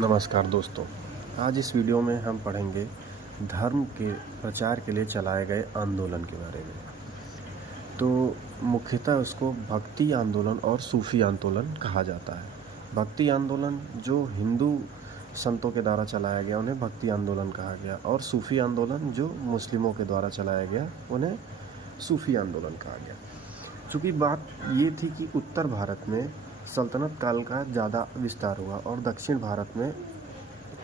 नमस्कार दोस्तों। आज इस वीडियो में हम पढ़ेंगे धर्म के प्रचार के लिए चलाए गए आंदोलन के बारे में। तो मुख्यतः उसको भक्ति आंदोलन और सूफी आंदोलन कहा जाता है। भक्ति आंदोलन जो हिंदू संतों के द्वारा चलाया गया उन्हें भक्ति आंदोलन कहा गया, और सूफी आंदोलन जो मुस्लिमों के द्वारा चलाया गया उन्हें सूफी आंदोलन कहा गया। चूँकि बात ये थी कि उत्तर भारत में सल्तनत काल का ज़्यादा विस्तार हुआ और दक्षिण भारत में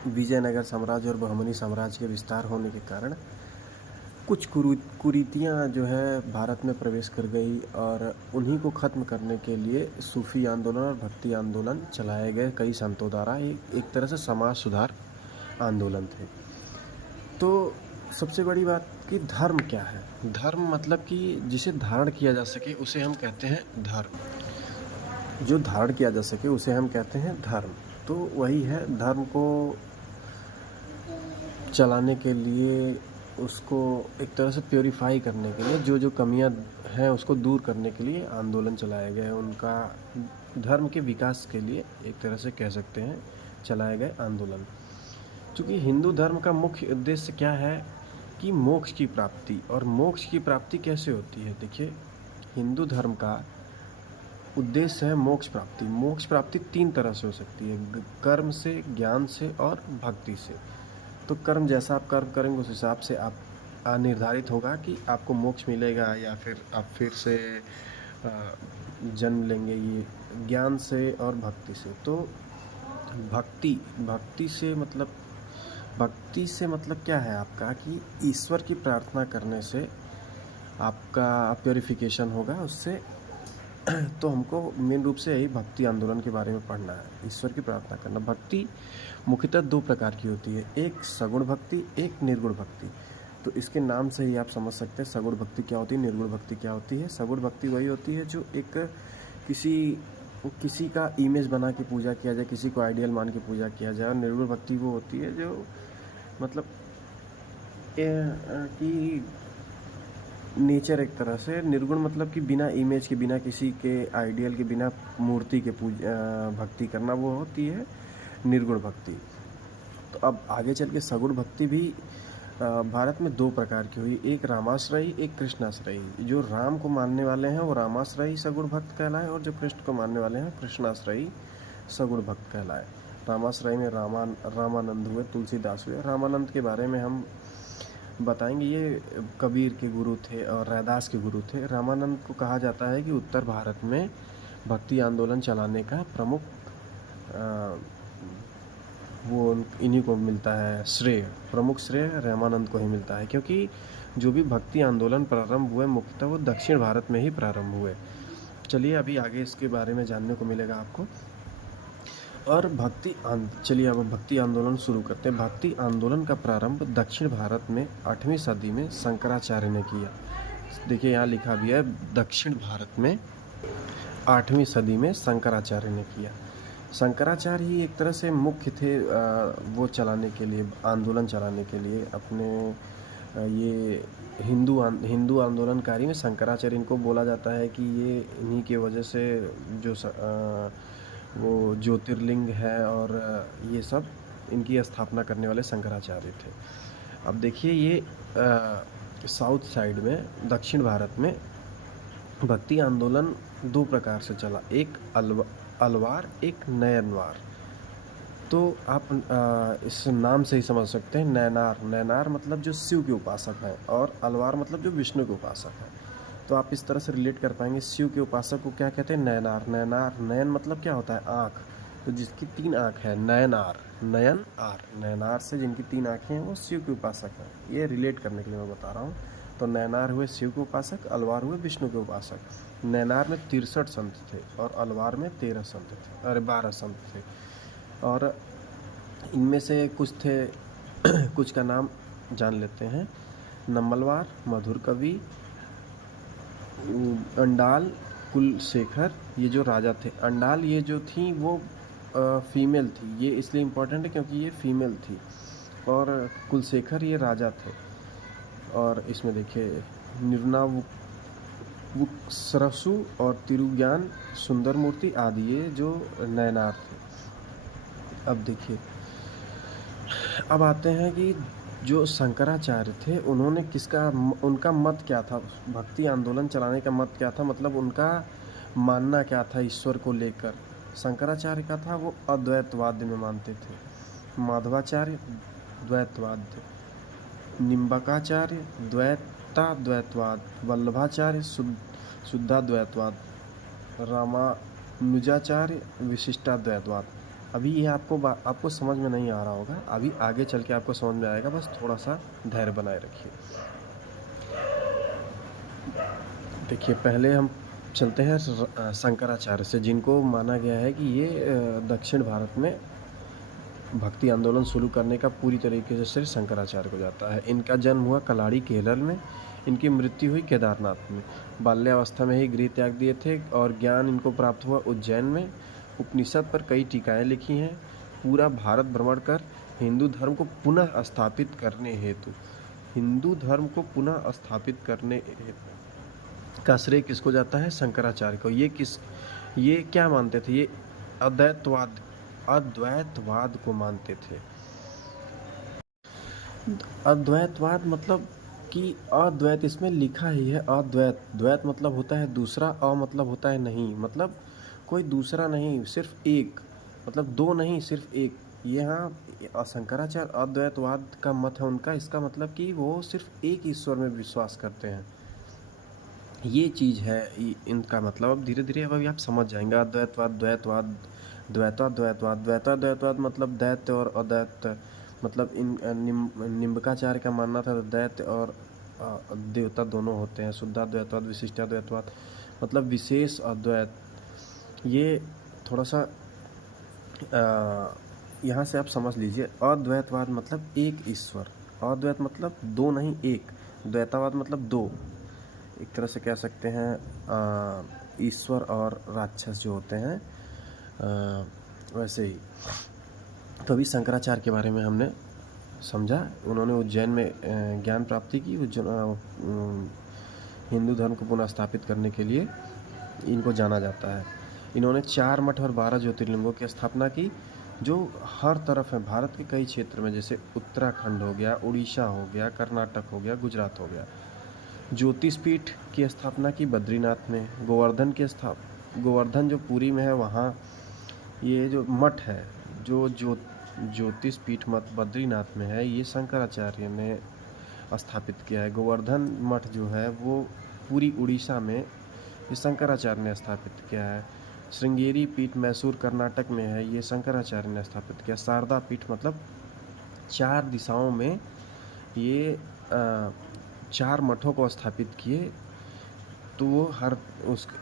विजयनगर साम्राज्य और बहमनी साम्राज्य के विस्तार होने के कारण कुछ कुरीतियाँ जो है भारत में प्रवेश कर गई, और उन्हीं को ख़त्म करने के लिए सूफी आंदोलन और भक्ति आंदोलन चलाए गए कई संतों द्वारा। एक तरह से समाज सुधार आंदोलन थे। तो सबसे बड़ी बात कि धर्म क्या है। धर्म मतलब कि जिसे धारण किया जा सके उसे हम कहते हैं धर्म। जो धारण किया जा सके उसे हम कहते हैं धर्म। तो वही है, धर्म को चलाने के लिए, उसको एक तरह से प्योरीफाई करने के लिए, जो जो कमियां हैं उसको दूर करने के लिए आंदोलन चलाए गए। उनका धर्म के विकास के लिए एक तरह से कह सकते हैं चलाए गए आंदोलन। क्योंकि हिंदू धर्म का मुख्य उद्देश्य क्या है कि मोक्ष की प्राप्ति। और मोक्ष की प्राप्ति कैसे होती है? देखिए, हिंदू धर्म का उद्देश्य है मोक्ष प्राप्ति। मोक्ष प्राप्ति 3 तरह से हो सकती है, कर्म से, ज्ञान से और भक्ति से। तो कर्म जैसा आप कर्म करेंगे उस हिसाब से आप निर्धारित होगा कि आपको मोक्ष मिलेगा या फिर आप फिर से जन्म लेंगे। ये ज्ञान से और भक्ति से। तो भक्ति से मतलब क्या है आपका कि ईश्वर की प्रार्थना करने से आपका प्योरिफिकेशन होगा उससे। तो हमको मेन रूप से यही भक्ति आंदोलन के बारे में पढ़ना है, ईश्वर की प्रार्थना करना। भक्ति मुख्यतः 2 प्रकार की होती है, एक सगुण भक्ति, एक निर्गुण भक्ति। तो इसके नाम से ही आप समझ सकते हैं सगुण भक्ति क्या होती है, निर्गुण भक्ति क्या होती है। सगुण भक्ति वही होती है जो एक किसी का इमेज बना के पूजा किया जाए, किसी को आइडियल मान के पूजा किया जाए। और निर्गुण भक्ति वो होती है जो मतलब कि नेचर, एक तरह से निर्गुण मतलब कि बिना इमेज के, बिना किसी के आइडियल के, बिना मूर्ति के भक्ति करना, वो होती है निर्गुण भक्ति। तो अब आगे चल के सगुण भक्ति भी भारत में 2 प्रकार की हुई, एक रामाश्रयी, एक कृष्णाश्रयी। जो राम को मानने वाले हैं वो रामाश्रयी सगुण भक्त कहलाए, और जो कृष्ण को मानने वाले हैं कृष्णाश्रयी सगुण भक्त कहलाए। रामाश्रयी में रामानंद हुए, तुलसीदास हुए। रामानंद के बारे में हम बताएंगे, ये कबीर के गुरु थे और रैदास के गुरु थे। रामानंद को कहा जाता है कि उत्तर भारत में भक्ति आंदोलन चलाने का प्रमुख वो इन्हीं को मिलता है श्रेय। प्रमुख श्रेय रामानंद को ही मिलता है, क्योंकि जो भी भक्ति आंदोलन प्रारंभ हुए मुख्यतः वो दक्षिण भारत में ही प्रारंभ हुए। चलिए अभी आगे इसके बारे में जानने को मिलेगा आपको। और चलिए अब भक्ति आंदोलन शुरू करते हैं। भक्ति आंदोलन का प्रारंभ दक्षिण भारत में 8वीं सदी में शंकराचार्य ने किया। देखिए यहाँ लिखा भी है, दक्षिण भारत में 8वीं सदी में शंकराचार्य ने किया। शंकराचार्य ही एक तरह से मुख्य थे वो चलाने के लिए, आंदोलन चलाने के लिए अपने ये हिंदू आंदोलनकारी में शंकराचार्य इनको बोला जाता है कि ये इन्हीं के वजह से जो वो ज्योतिर्लिंग है और ये सब इनकी स्थापना करने वाले शंकराचार्य थे। अब देखिए ये साउथ साइड में दक्षिण भारत में भक्ति आंदोलन 2 प्रकार से चला, एक अलवार, एक नयनवार। तो आप इस नाम से ही समझ सकते हैं। नयनार मतलब जो शिव के उपासक हैं, और अलवार मतलब जो विष्णु के उपासक हैं। तो आप इस तरह से रिलेट कर पाएंगे, शिव के उपासक को क्या कहते हैं? नयनार। नयन मतलब क्या होता है? आँख। तो जिसकी 3 आँख है नयनार से जिनकी 3 आँखें हैं वो शिव के उपासक हैं। ये रिलेट करने के लिए मैं बता रहा हूँ। तो नयनार हुए शिव के उपासक, अलवार हुए विष्णु के उपासक। नयनार में 63 संत थे और अलवार में 12 संत थे। और इनमें से कुछ थे कुछ का नाम जान लेते हैं। नम्मलवार, मधुर कवि, अंडाल, कुलशेखर, ये जो राजा थे। अंडाल ये जो थी वो फीमेल थी, ये इसलिए इम्पोर्टेंट है क्योंकि ये फीमेल थी। और कुलशेखर ये राजा थे। और इसमें देखिए सरसु और तिरुज्ञान सुंदर मूर्ति आदि ये जो नयनार थे। अब देखिए अब आते हैं कि जो शंकराचार्य थे उन्होंने उनका मत क्या था, भक्ति आंदोलन चलाने का मत क्या था, मतलब उनका मानना क्या था ईश्वर को लेकर। शंकराचार्य का था वो अद्वैतवाद में मानते थे, माधवाचार्य द्वैतवाद, निम्बकाचार्य द्वैताद्वैतवाद, वल्लभाचार्य शुद्धाद्वैतवाद, रामानुजाचार्य विशिष्टाद्वैतवाद। अभी ये आपको समझ में नहीं आ रहा होगा, अभी आगे चल के आपको समझ में आएगा, बस थोड़ा सा धैर्य बनाए रखिए। देखिए पहले हम चलते हैं शंकराचार्य से, जिनको माना गया है कि ये दक्षिण भारत में भक्ति आंदोलन शुरू करने का पूरी तरीके से श्रेय शंकराचार्य को जाता है। इनका जन्म हुआ कलाड़ी केरल में, इनकी मृत्यु हुई केदारनाथ में। बाल्यावस्था में ही गृह त्याग दिए थे और ज्ञान इनको प्राप्त हुआ उज्जैन में। उपनिषद पर कई टीकाएँ लिखी हैं। पूरा भारत भ्रमण कर हिंदू धर्म को पुनः स्थापित करने हेतु, हिंदू धर्म को पुनः स्थापित करने का श्रेय किसको जाता है? शंकराचार्य को। ये क्या मानते थे? ये अद्वैतवाद को मानते थे। अद्वैतवाद मतलब कि अद्वैत इसमें लिखा ही है, अद्वैत। द्वैत मतलब होता है दूसरा, अ मतलब होता है नहीं, मतलब कोई दूसरा नहीं, सिर्फ एक, मतलब दो नहीं, सिर्फ एक। यहाँ शंकराचार्य अद्वैतवाद का मत है उनका, इसका मतलब कि वो सिर्फ एक ईश्वर में विश्वास करते हैं। ये चीज़ है इनका मतलब। अब धीरे धीरे अभी आप समझ जाएंगे। अद्वैतवाद, द्वैतवाद, द्वैताद्वैतवाद मतलब दैत्य और अदैत्य, मतलब निम्बकाचार्य का मानना था दैत्य और देवता दोनों होते हैं। शुद्धाद्वैतवाद, विशिष्टाद्वैतवाद मतलब विशेष अद्वैत। ये थोड़ा सा यहाँ से आप समझ लीजिए। अद्वैतवाद मतलब एक ईश्वर, अद्वैत मतलब दो नहीं एक, द्वैतावाद मतलब दो। एक तरह से कह सकते हैं ईश्वर और राक्षस जो होते हैं, वैसे ही। तो अभी शंकराचार्य के बारे में हमने समझा। उन्होंने उज्जैन में ज्ञान प्राप्ति की। हिंदू धर्म को पुनः स्थापित करने के लिए इनको जाना जाता है। इन्होंने 4 मठ और 12 ज्योतिर्लिंगों की स्थापना की, जो हर तरफ है भारत के कई क्षेत्र में, जैसे उत्तराखंड हो गया, उड़ीसा हो गया, कर्नाटक हो गया, गुजरात हो गया। ज्योतिष पीठ की स्थापना की बद्रीनाथ में। गोवर्धन जो पुरी में है वहाँ ये जो मठ है, जो ज्योतिष पीठ मठ बद्रीनाथ में है, ये शंकराचार्य ने स्थापित किया है। गोवर्धन मठ जो है वो पूरी उड़ीसा में, ये शंकराचार्य ने स्थापित किया है। श्रृंगेरी पीठ मैसूर कर्नाटक में है, ये शंकराचार्य ने स्थापित किया। शारदा पीठ मतलब 4 दिशाओं में ये 4 मठों को स्थापित किए। तो वो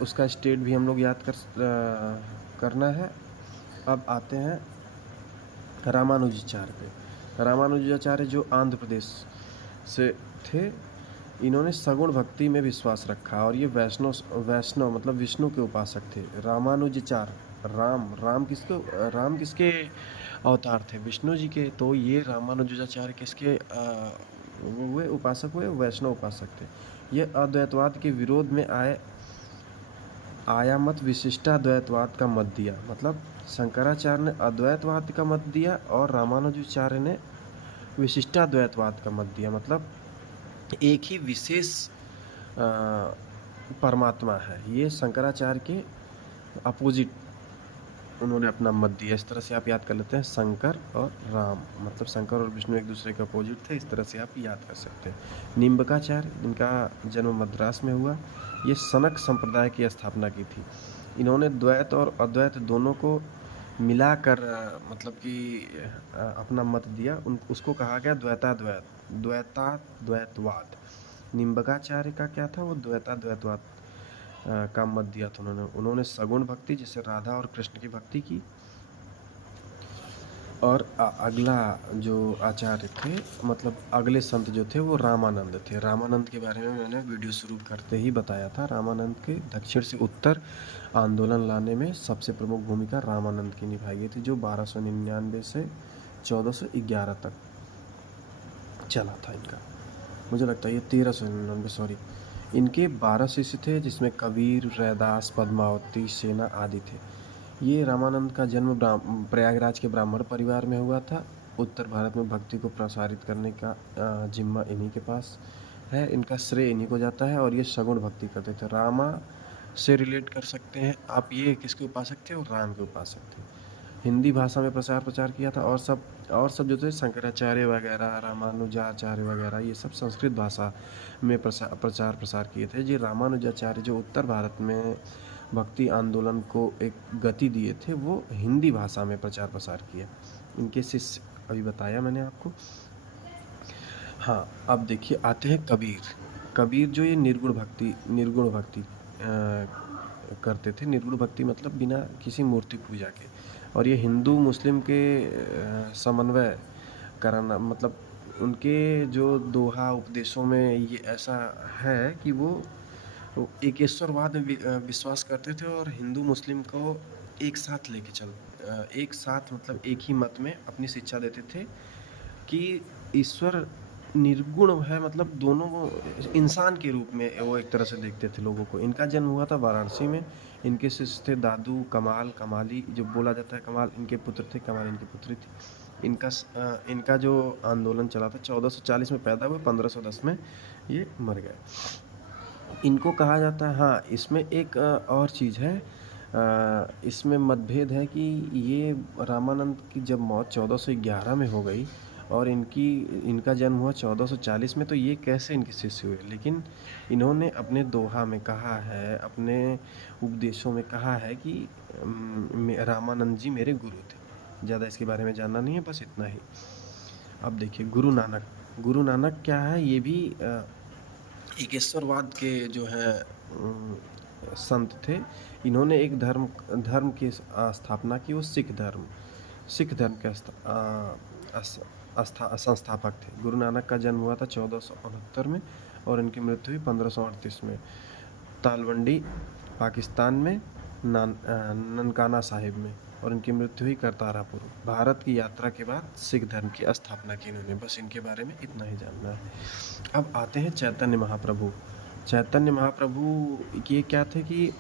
उसका स्टेट भी हम लोग याद करना है। अब आते हैं रामानुजाचार्य पे। रामानुजाचार्य जो आंध्र प्रदेश से थे, इन्होंने सगुण भक्ति में विश्वास रखा और ये वैष्णव मतलब विष्णु के उपासक थे। रामानुजाचार्य, राम किसके अवतार थे? विष्णु जी के। तो ये रामानुजाचार्य किसके हुए उपासक हुए? वैष्णव उपासक थे। ये अद्वैतवाद के विरोध में आया मत विशिष्टाद्वैतवाद का मत दिया। मतलब शंकराचार्य ने अद्वैतवाद का मत दिया और रामानुजाचार्य ने विशिष्टाद्वैतवाद का मत दिया। मतलब एक ही विशेष परमात्मा है। ये शंकराचार्य के अपोजिट उन्होंने अपना मत दिया। इस तरह से आप याद कर लेते हैं, शंकर और राम, मतलब शंकर और विष्णु एक दूसरे के अपोजिट थे। इस तरह से आप याद कर सकते हैं। निम्बकाचार्य, इनका जन्म मद्रास में हुआ। ये सनक संप्रदाय की स्थापना की थी। इन्होंने द्वैत और अद्वैत दोनों को मिलाकर मतलब कि अपना मत दिया। उसको कहा गया द्वैताद्वैतवाद। निम्बकाचार्य का क्या था? वो द्वैताद्वैतवाद का मत दिया था उन्होंने सगुण भक्ति, जैसे राधा और कृष्ण की भक्ति की। और अगला जो आचार्य थे, मतलब अगले संत जो थे, वो रामानंद थे। रामानंद के बारे में मैंने वीडियो शुरू करते ही बताया था। रामानंद के दक्षिण से उत्तर आंदोलन लाने में सबसे प्रमुख भूमिका रामानंद की निभाई गई थी, जो 1299 से 1411 तक चला था इनका। मुझे लगता है ये 1399, सॉरी। इनके 12 शिष्य थे, जिसमें कबीर, रैदास, पद्मावती, सेना आदि थे। ये रामानंद का जन्म प्रयागराज के ब्राह्मण परिवार में हुआ था। उत्तर भारत में भक्ति को प्रसारित करने का जिम्मा इन्हीं के पास है, इनका श्रेय इन्हीं को जाता है। और ये सगुण भक्ति करते थे। रामा से रिलेट कर सकते हैं आप, ये किसके उपासक थे? और राम के उपासक थे। हिंदी भाषा में प्रचार किया था। और सब जो थे शंकराचार्य वगैरह, रामानुजाचार्य वगैरह, ये सब संस्कृत भाषा में प्रसार किए थे। जी रामानुजाचार्य जो उत्तर भारत में भक्ति आंदोलन को एक गति दिए थे, वो हिंदी भाषा में प्रसार किया। इनके शिष्य अभी बताया मैंने आपको। हाँ, अब देखिए आते हैं कबीर जो ये निर्गुण भक्ति करते थे। निर्गुण भक्ति मतलब बिना किसी मूर्ति पूजा के। और ये हिंदू मुस्लिम के समन्वय कराना, मतलब उनके जो दोहा उपदेशों में ये ऐसा है कि वो एकेश्वरवाद में विश्वास करते थे और हिंदू मुस्लिम को एक साथ एक साथ मतलब एक ही मत में अपनी शिक्षा देते थे कि ईश्वर निर्गुण है, मतलब दोनों इंसान के रूप में वो एक तरह से देखते थे लोगों को। इनका जन्म हुआ था वाराणसी में। इनके शिष्य थे दादू, कमाली जो बोला जाता है कमाल इनके पुत्र थे, कमाल इनकी पुत्री थी। इनका जो आंदोलन चला था 1440 में पैदा हुए, 1510 में ये मर गए। इनको कहा जाता है, हाँ इसमें एक और चीज़ है, इसमें मतभेद है कि ये रामानंद की जब मौत 1411 में हो गई और इनका जन्म हुआ 1440 में, तो ये कैसे इनके शिष्य हुए? लेकिन इन्होंने अपने दोहा में कहा है, अपने उपदेशों में कहा है कि रामानंद जी मेरे गुरु थे। ज़्यादा इसके बारे में जानना नहीं है, बस इतना ही। अब देखिए गुरु नानक क्या है? ये भी एकेश्वरवाद के जो है संत थे। इन्होंने एक धर्म की स्थापना की, वो सिख धर्म के संस्थापक थे। गुरु नानक का जन्म हुआ था 1469 में और इनकी मृत्यु हुई 1538 में तालवंडी पाकिस्तान में ननकाना साहिब में। और इनकी मृत्यु हुई करतारापुर। भारत की यात्रा के बाद सिख धर्म की स्थापना की इन्होंने। बस इनके बारे में इतना ही जानना है। अब आते हैं चैतन्य महाप्रभु ये क्या थे कि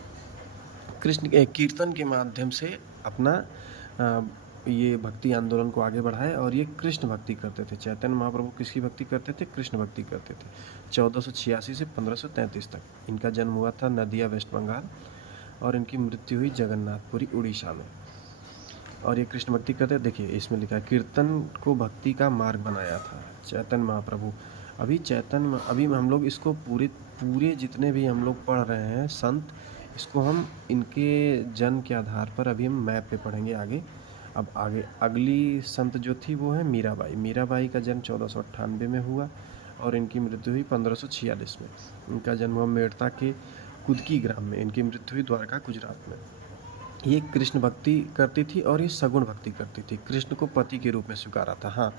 कृष्ण के कीर्तन के माध्यम से अपना ये भक्ति आंदोलन को आगे बढ़ाए और ये कृष्ण भक्ति करते थे। चैतन्य महाप्रभु किसकी भक्ति करते थे? कृष्ण भक्ति करते थे। 1486 से 1533 तक। इनका जन्म हुआ था नदिया, वेस्ट बंगाल, और इनकी मृत्यु हुई जगन्नाथपुरी, उड़ीसा में। और ये कृष्ण भक्ति करते, देखिए इसमें लिखा है कीर्तन को भक्ति का मार्ग बनाया था चैतन्य महाप्रभु। अभी हम लोग इसको पूरे जितने भी हम लोग पढ़ रहे हैं संत, इसको हम इनके जन्म के आधार पर अभी हम मैप पे पढ़ेंगे आगे। अब आगे अगली संत जो थी वो है मीराबाई का जन्म 1498 में हुआ और इनकी मृत्यु हुई 1546 में। इनका जन्म हुआ मेड़ता के कुदकी ग्राम में। इनकी मृत्यु हुई द्वारका, गुजरात में। ये कृष्ण भक्ति करती थी और ये सगुण भक्ति करती थी। कृष्ण को पति के रूप में स्वीकारा था। हाँ,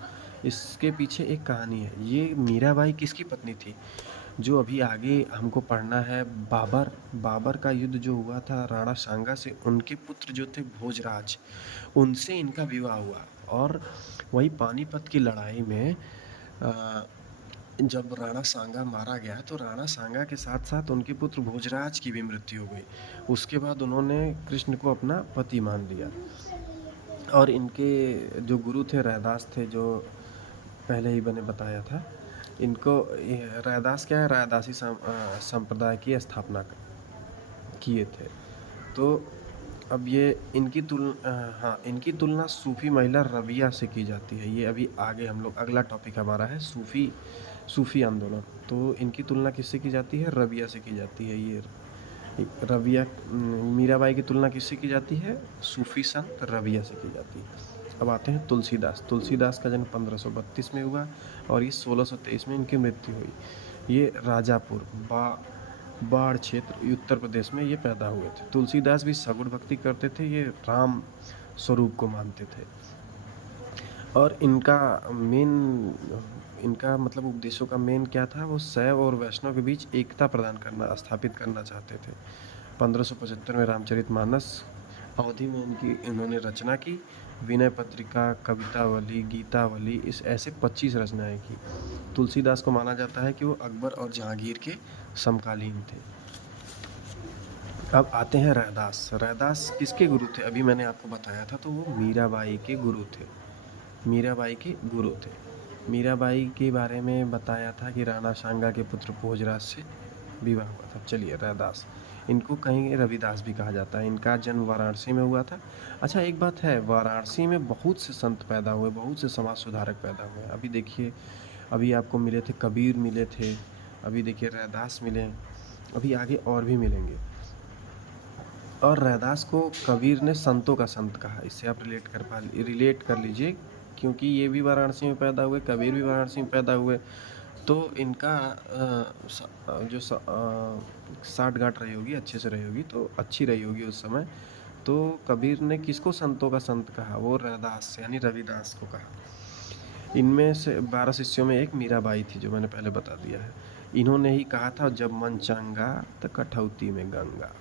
इसके पीछे एक कहानी है। ये मीराबाई किसकी पत्नी थी? जो अभी आगे हमको पढ़ना है, बाबर का युद्ध जो हुआ था राणा सांगा से, उनके पुत्र जो थे भोजराज, उनसे इनका विवाह हुआ। और वही पानीपत की लड़ाई में जब राणा सांगा मारा गया तो राणा सांगा के साथ साथ उनके पुत्र भोजराज की भी मृत्यु हो गई। उसके बाद उन्होंने कृष्ण को अपना पति मान लिया। और इनके जो गुरु थे रैदास थे, जो पहले ही मैंने बताया था। इनको रैदास क्या है? रैदासी संप्रदाय की स्थापना किए थे। तो अब ये इनकी तुलना सूफी महिला रबिया से की जाती है। ये अभी आगे हम लोग, अगला टॉपिक हमारा है सूफी आंदोलन। तो इनकी तुलना किससे की जाती है? रबिया से की जाती है। ये रबिया, मीराबाई की तुलना किससे की जाती है? सूफी संत रबिया से की जाती है। अब आते हैं तुलसीदास का जन्म 1532 में हुआ और ये 1623 में इनकी मृत्यु हुई। ये राजापुर बाढ़ क्षेत्र उत्तर प्रदेश में ये पैदा हुए थे। तुलसीदास भी सगुण भक्ति करते थे। ये राम स्वरूप को मानते थे और इनका मतलब उपदेशों का मेन क्या था? वो शैव और वैष्णव के बीच एकता स्थापित करना चाहते थे। 1575 में रामचरितमानस अवधि में इन्होंने रचना की। विनय पत्रिका, कवितावली, गीतावली, इस ऐसे 25 रचनाएं की। तुलसीदास को माना जाता है कि वो अकबर और जहांगीर के समकालीन थे। अब आते हैं रैदास किसके गुरु थे? अभी मैंने आपको बताया था, तो वो मीराबाई के गुरु थे। मीराबाई के गुरु थे। मीराबाई के बारे में बताया था कि राणा सांगा के पुत्र भोजराज से विवाह हुआ था। चलिए, रैदास, इनको कहीं रविदास भी कहा जाता है। इनका जन्म वाराणसी में हुआ था। अच्छा, एक बात है, वाराणसी में बहुत से संत पैदा हुए, बहुत से समाज सुधारक पैदा हुए। अभी देखिए, अभी आपको मिले थे कबीर, मिले थे, अभी देखिए रैदास मिले, अभी आगे और भी मिलेंगे। और रैदास को कबीर ने संतों का संत कहा। इससे आप रिलेट कर लीजिए, क्योंकि ये भी वाराणसी में पैदा हुए, कबीर भी वाराणसी में पैदा हुए। तो इनका जो साठगांठ रही होगी, अच्छे से रही होगी, तो अच्छी रही होगी उस समय। तो कबीर ने किसको संतों का संत कहा? वो रैदास यानी रविदास को कहा। इनमें से 12 शिष्यों में एक मीराबाई थी, जो मैंने पहले बता दिया है। इन्होंने ही कहा था, जब मन चंगा तो कठौती में गंगा।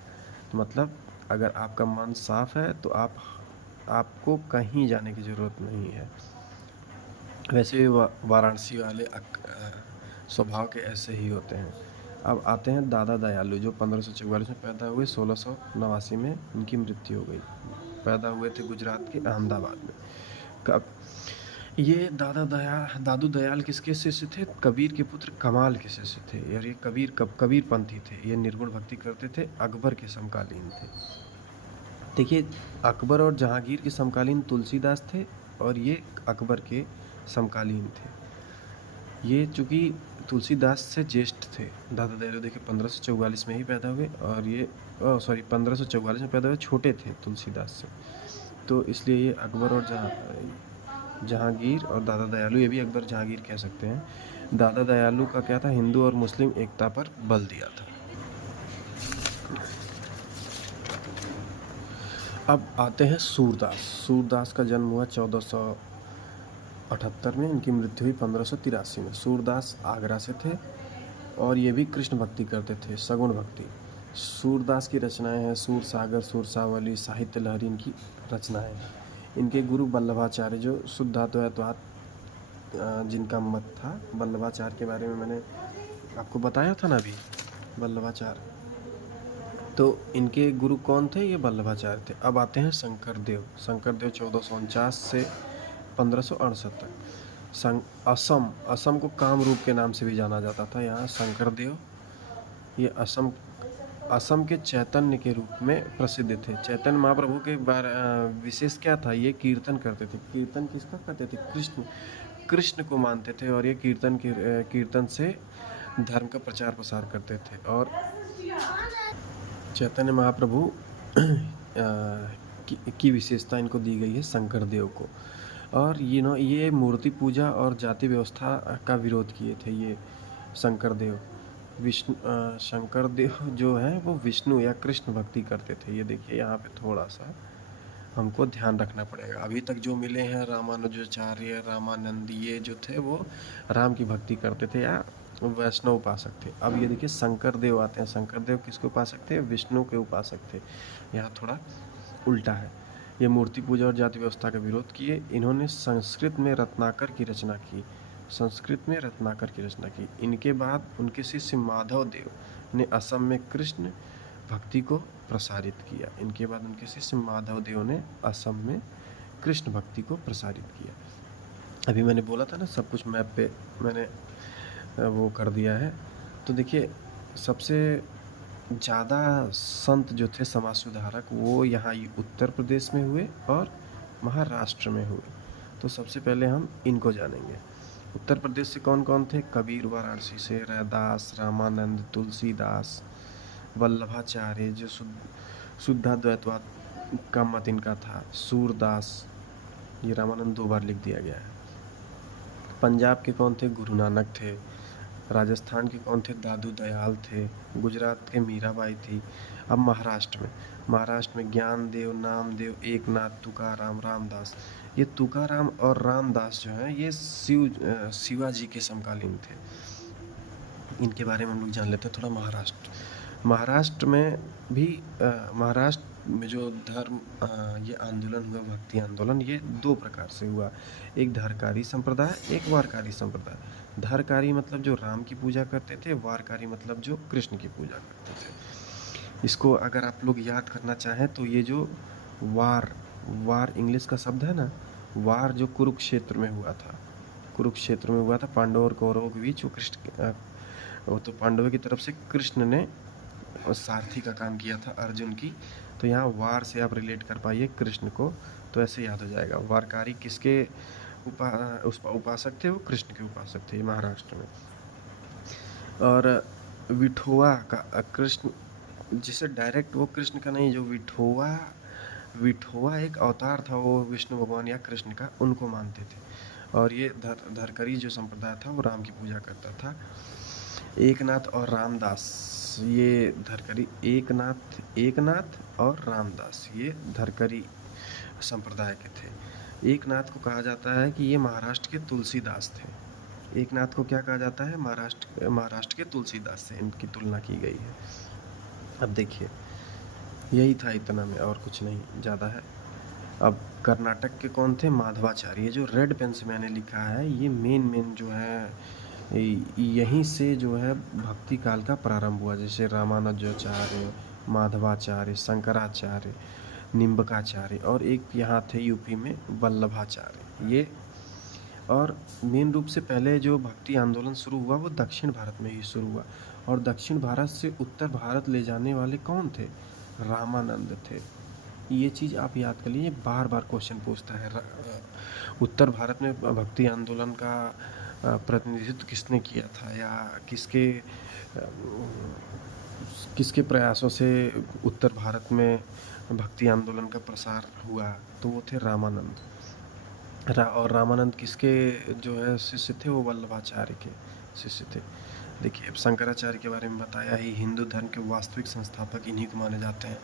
तो मतलब अगर आपका मन साफ है तो आपको कहीं जाने की ज़रूरत नहीं है। वैसे भी वाराणसी वाले स्वभाव के ऐसे ही होते हैं। अब आते हैं दादा दयालु, जो 1544 में पैदा हुए, 1689 में इनकी मृत्यु हो गई। पैदा हुए थे गुजरात के अहमदाबाद में। कब ये दादू दयाल किसके शिष्य थे? कबीर के पुत्र कमाल के शिष्य थे। और ये कबीर पंथी थे। ये निर्गुण भक्ति करते थे, अकबर के समकालीन थे। देखिए, अकबर और जहांगीर के समकालीन तुलसीदास थे, और ये अकबर के समकालीन थे। ये चूँकि तुलसीदास से ज्येष्ठ थे। दादा दयालु देखिए 1544 में ही पैदा हुए, और ये 1544 में पैदा हुए, छोटे थे तुलसीदास से। तो इसलिए ये अकबर और जहांगीर और दादा दयालु, ये भी अकबर जहांगीर कह सकते हैं। दादा दयालु का क्या था? हिंदू और मुस्लिम एकता पर बल दिया था। अब आते हैं सूरदास। सूरदास का जन्म हुआ 1478 में, इनकी मृत्यु हुई 1583 में। सूरदास आगरा से थे, और ये भी कृष्ण भक्ति करते थे, सगुण भक्ति। सूरदास की रचनाएं हैं सूर सागर, सूरसावली, साहित्य लहरी, इनकी रचनाएं हैं। इनके गुरु वल्लभाचार्य, जो शुद्धाद्वैतवाद जिनका मत था। वल्लभाचार्य के बारे में मैंने आपको बताया था ना अभी, वल्लभाचार्य। तो इनके गुरु कौन थे? ये वल्लभाचार्य थे। अब आते हैं शंकरदेव। शंकरदेव 1449 से 1568 तक। असम को कामरूप के नाम से भी जाना जाता था। यहाँ शंकरदेव ये असम के चैतन्य के रूप में प्रसिद्ध थे। चैतन्य महाप्रभु के विशेष क्या था? ये कीर्तन करते थे। कीर्तन किसका करते थे? कृष्ण को मानते थे, और ये कीर्तन से धर्म का प्रचार प्रसार करते थे। और चैतन्य महाप्रभु की विशेषता इनको दी गई है शंकरदेव को। और ये मूर्ति पूजा और जाति व्यवस्था का विरोध किए थे। ये शंकरदेव जो है वो विष्णु या कृष्ण भक्ति करते थे। ये देखिए, यहाँ पे थोड़ा सा हमको ध्यान रखना पड़ेगा। अभी तक जो मिले हैं रामानुजाचार्य, रामानंदी, ये जो थे वो राम की भक्ति करते थे या वैष्णव उपासक थे। अब ये देखिए शंकरदेव आते हैं। शंकरदेव किसके उपासक थे? विष्णु के उपासक थे। यहाँ थोड़ा उल्टा है। ये मूर्ति पूजा और जाति व्यवस्था का विरोध किए। इन्होंने संस्कृत में रत्नाकर की रचना की। इनके बाद उनके शिष्य माधव देव ने असम में कृष्ण भक्ति को प्रसारित किया। अभी मैंने बोला था ना, सब कुछ मैप पे मैंने वो कर दिया है। तो देखिए, सबसे ज़्यादा संत जो थे समाज सुधारक, वो यहाँ उत्तर प्रदेश में हुए और महाराष्ट्र में हुए। तो सबसे पहले हम इनको जानेंगे। उत्तर प्रदेश से कौन कौन थे? कबीर वाराणसी से, रैदास, रामानंद, तुलसीदास, वल्लभाचार्य जो शुद्धाद्वैतवाद का मत इनका था, सूरदास, ये रामानंद 2 बार लिख दिया गया है। पंजाब के कौन थे? गुरु नानक थे। राजस्थान के कौन थे? दादू दयाल थे। गुजरात के मीराबाई थी। अब महाराष्ट्र में ज्ञानदेव, नामदेव, एकनाथ, तुकाराम, रामदास। ये तुकाराम और रामदास जो हैं, ये शिवाजी के समकालीन थे। इनके बारे में हम लोग जान लेते हैं थोड़ा। महाराष्ट्र में जो धर्म ये आंदोलन हुआ, भक्ति आंदोलन, ये 2 प्रकार से हुआ। एक धरकारी संप्रदाय, एक वारकारी संप्रदाय। धरकारी मतलब जो राम की पूजा करते थे, वारकारी मतलब जो कृष्ण की पूजा करते थे। इसको अगर आप लोग याद करना चाहें तो ये जो वार इंग्लिश का शब्द है ना, वार जो कुरुक्षेत्र में हुआ था, कुरुक्षेत्र में हुआ था पांडवों और कौरवों के बीच, वो तो पांडवों की तरफ से कृष्ण ने सारथी का काम किया था अर्जुन की। तो यहाँ वार से आप रिलेट कर पाइए कृष्ण को, तो ऐसे याद हो जाएगा। वारकारी किसके उपासक थे? वो कृष्ण के उपासक थे महाराष्ट्र में। और विठोवा का कृष्ण, जिसे डायरेक्ट वो कृष्ण का नहीं, जो विठोवा एक अवतार था, वो विष्णु भगवान या कृष्ण का, उनको मानते थे। और ये धरकरी जो संप्रदाय था वो राम की पूजा करता था। एकनाथ और रामदास, ये धरकरी, एकनाथ और रामदास ये धरकरी संप्रदाय के थे। एकनाथ को कहा जाता है कि ये महाराष्ट्र के तुलसीदास थे। एकनाथ को क्या कहा जाता है? महाराष्ट्र के तुलसीदास से इनकी तुलना की गई है। अब देखिए, यही था इतना में, और कुछ नहीं ज़्यादा है। अब कर्नाटक के कौन थे? माधवाचार्य। जो रेड पेन से मैंने लिखा है, ये मेन जो है, यहीं से जो है भक्ति काल का प्रारंभ हुआ। जैसे रामानुजाचार्य, माधवाचार्य, शंकराचार्य, निम्बकाचार्य, और एक यहाँ थे यूपी में वल्लभाचार्य। ये, और मेन रूप से पहले जो भक्ति आंदोलन शुरू हुआ वो दक्षिण भारत में ही शुरू हुआ। और दक्षिण भारत से उत्तर भारत ले जाने वाले कौन थे? रामानंद थे। ये चीज़ आप याद कर लीजिए, बार बार क्वेश्चन पूछता है। उत्तर भारत में भक्ति आंदोलन का प्रतिनिधित्व किसने किया था, या किसके प्रयासों से उत्तर भारत में भक्ति आंदोलन का प्रसार हुआ? तो वो थे रामानंद। और रामानंद किसके जो है शिष्य थे? वो वल्लभाचार्य के शिष्य थे। देखिए, अब शंकराचार्य के बारे में बताया ही, हिंदू धर्म के वास्तविक संस्थापक इन्हीं को माने जाते हैं।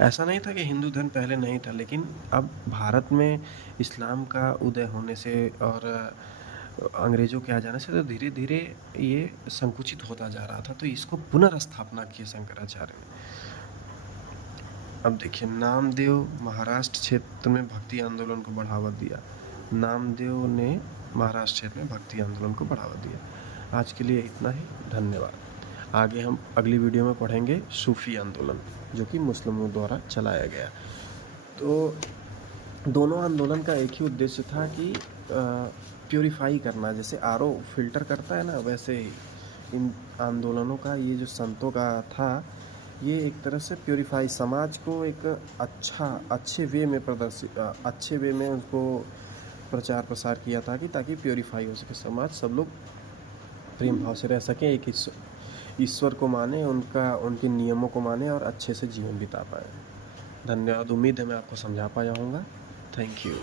ऐसा नहीं था कि हिंदू धर्म पहले नहीं था, लेकिन अब भारत में इस्लाम का उदय होने से और अंग्रेज़ों के आ जाने से तो धीरे धीरे ये संकुचित होता जा रहा था। तो इसको पुनर्स्थापना की शंकराचार्य ने। अब देखिए, नामदेव महाराष्ट्र क्षेत्र में भक्ति आंदोलन को बढ़ावा दिया। नामदेव ने महाराष्ट्र क्षेत्र में भक्ति आंदोलन को बढ़ावा दिया। आज के लिए इतना ही, धन्यवाद। आगे हम अगली वीडियो में पढ़ेंगे सूफी आंदोलन, जो कि मुस्लिमों द्वारा चलाया गया। तो दोनों आंदोलन का एक ही उद्देश्य था कि प्योरीफाई करना। जैसे आरओ फिल्टर करता है ना, वैसे ही इन आंदोलनों का, ये जो संतों का था, ये एक तरह से प्योरीफाई, समाज को एक अच्छे वे में उनको प्रचार प्रसार किया था, ताकि प्योरीफाई हो सके समाज, सब लोग प्रेम भाव से रह सकें, एक ईश्वर को माने, उनके नियमों को माने और अच्छे से जीवन बिता पाए। धन्यवाद। उम्मीद है मैं आपको समझा पाया हूँगा। Thank you.